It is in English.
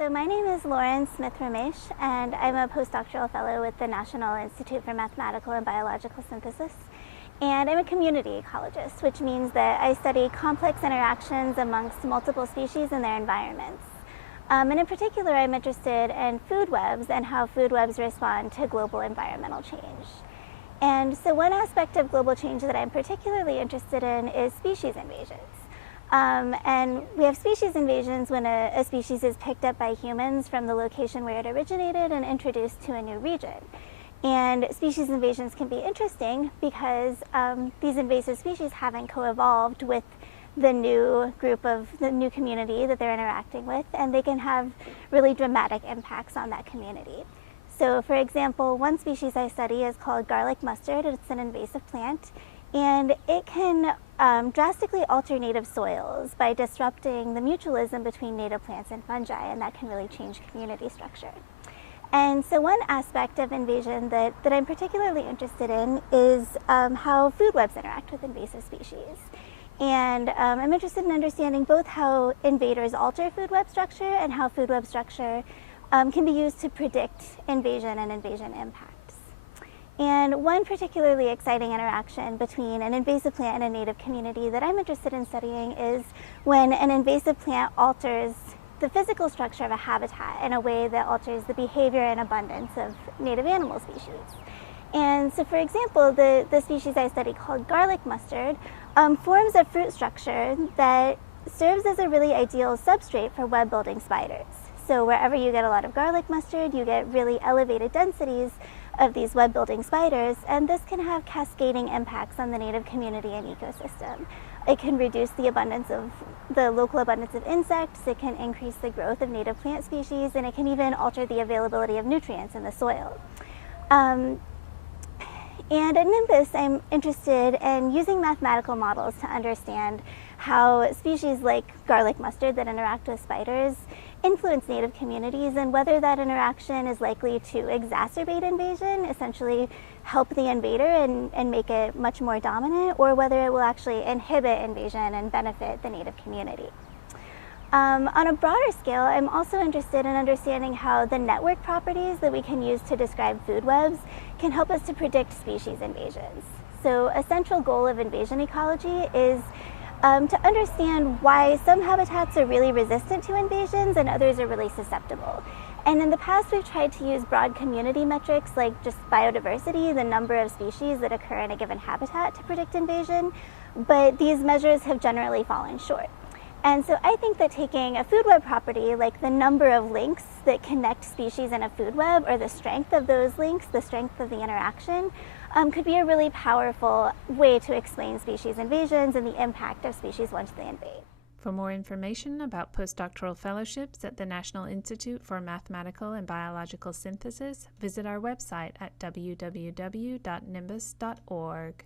So my name is Lauren Smith-Ramesh, and I'm a postdoctoral fellow with the National Institute for Mathematical and Biological Synthesis. And I'm a community ecologist, which means that I study complex interactions amongst multiple species and their environments. And in particular, I'm interested in food webs and how food webs respond to global environmental change. And so one aspect of global change that I'm particularly interested in is species invasions. And we have species invasions when a species is picked up by humans from the location where it originated and introduced to a new region. And species invasions can be interesting because these invasive species haven't co-evolved with the new community that they're interacting with, and they can have really dramatic impacts on that community. So for example, one species I study is called garlic mustard. It's an invasive plant, and it can drastically alter native soils by disrupting the mutualism between native plants and fungi, and that can really change community structure. And so one aspect of invasion that I'm particularly interested in is how food webs interact with invasive species. And I'm interested in understanding both how invaders alter food web structure and how food web structure can be used to predict invasion and invasion impacts. And one particularly exciting interaction between an invasive plant and a native community that I'm interested in studying is when an invasive plant alters the physical structure of a habitat in a way that alters the behavior and abundance of native animal species. And so for example, the species I study called garlic mustard forms a fruit structure that serves as a really ideal substrate for web building spiders. So wherever you get a lot of garlic mustard, you get really elevated densities of these web building spiders, and this can have cascading impacts on the native community and ecosystem. It can reduce the local abundance of insects, it can increase the growth of native plant species, and it can even alter the availability of nutrients in the soil. And at NIMBioS, I'm interested in using mathematical models to understand how species like garlic mustard that interact with spiders influence native communities, and whether that interaction is likely to exacerbate invasion, essentially help the invader and make it much more dominant, or whether it will actually inhibit invasion and benefit the native community. On a broader scale, I'm also interested in understanding how the network properties that we can use to describe food webs can help us to predict species invasions. So a central goal of invasion ecology is to understand why some habitats are really resistant to invasions and others are really susceptible. And in the past, we've tried to use broad community metrics like just biodiversity, the number of species that occur in a given habitat, to predict invasion, but these measures have generally fallen short. And so I think that taking a food web property, like the number of links that connect species in a food web, or the strength of those links, the strength of the interaction, could be a really powerful way to explain species invasions and the impact of species once they invade. For more information about postdoctoral fellowships at the National Institute for Mathematical and Biological Synthesis, visit our website at www.nimbus.org.